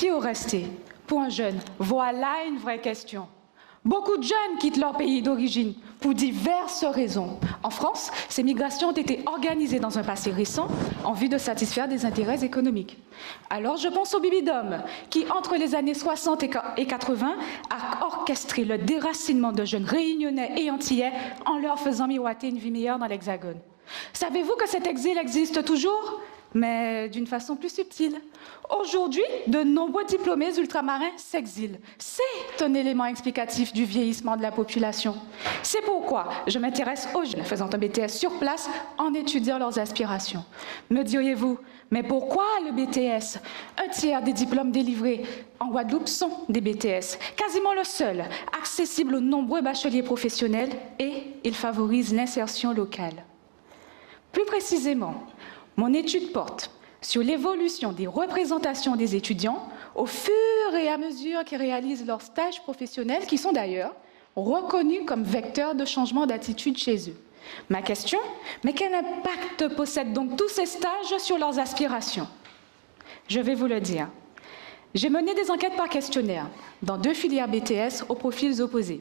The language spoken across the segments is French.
Partir ou rester? Pour un jeune, voilà une vraie question. Beaucoup de jeunes quittent leur pays d'origine pour diverses raisons. En France, ces migrations ont été organisées dans un passé récent en vue de satisfaire des intérêts économiques. Alors je pense au Bibidome, qui entre les années 60 et 80 a orchestré le déracinement de jeunes réunionnais et antillais en leur faisant miroiter une vie meilleure dans l'Hexagone. Savez-vous que cet exil existe toujours ? Mais d'une façon plus subtile. Aujourd'hui, de nombreux diplômés ultramarins s'exilent. C'est un élément explicatif du vieillissement de la population. C'est pourquoi je m'intéresse aux jeunes faisant un BTS sur place en étudiant leurs aspirations. Me diriez-vous, mais pourquoi le BTS? Un tiers des diplômes délivrés en Guadeloupe sont des BTS, quasiment le seul, accessible aux nombreux bacheliers professionnels, et il favorise l'insertion locale. Plus précisément, mon étude porte sur l'évolution des représentations des étudiants au fur et à mesure qu'ils réalisent leurs stages professionnels, qui sont d'ailleurs reconnus comme vecteurs de changement d'attitude chez eux. Ma question, mais quel impact possèdent donc tous ces stages sur leurs aspirations? Je vais vous le dire. J'ai mené des enquêtes par questionnaire dans 2 filières BTS aux profils opposés.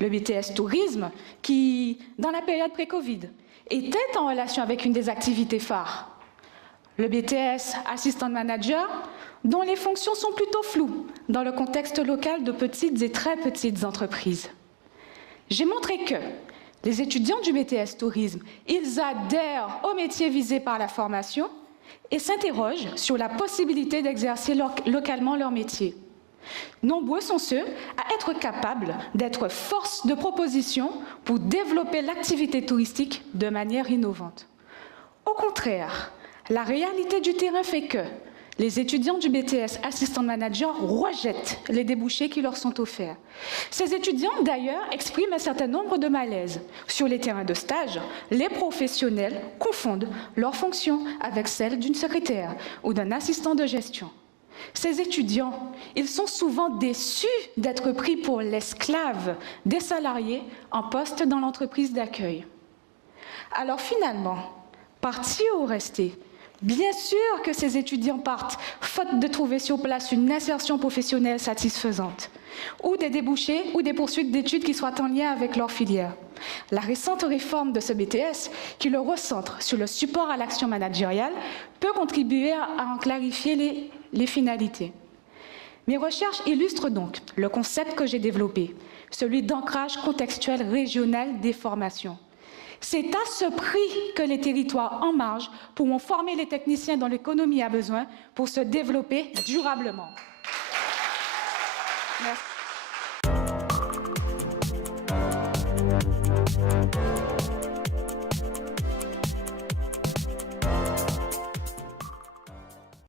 Le BTS Tourisme, qui, dans la période pré-Covid, était en relation avec une des activités phares. Le BTS Assistant Manager, dont les fonctions sont plutôt floues dans le contexte local de petites et très petites entreprises. J'ai montré que les étudiants du BTS Tourisme, ils adhèrent aux métiers visés par la formation et s'interrogent sur la possibilité d'exercer localement leur métier. Nombreux sont ceux à être capables d'être force de proposition pour développer l'activité touristique de manière innovante. Au contraire, la réalité du terrain fait que les étudiants du BTS Assistant Manager rejettent les débouchés qui leur sont offerts. Ces étudiants, d'ailleurs, expriment un certain nombre de malaises. Sur les terrains de stage, les professionnels confondent leurs fonctions avec celles d'une secrétaire ou d'un assistant de gestion. Ces étudiants, ils sont souvent déçus d'être pris pour l'esclave des salariés en poste dans l'entreprise d'accueil. Alors finalement, partir ou rester? Bien sûr que ces étudiants partent, faute de trouver sur place une insertion professionnelle satisfaisante, ou des débouchés ou des poursuites d'études qui soient en lien avec leur filière. La récente réforme de ce BTS, qui le recentre sur le support à l'action managériale, peut contribuer à en clarifier les finalités. Mes recherches illustrent donc le concept que j'ai développé, celui d'ancrage contextuel régional des formations. C'est à ce prix que les territoires en marge pourront former les techniciens dont l'économie a besoin pour se développer durablement. Merci.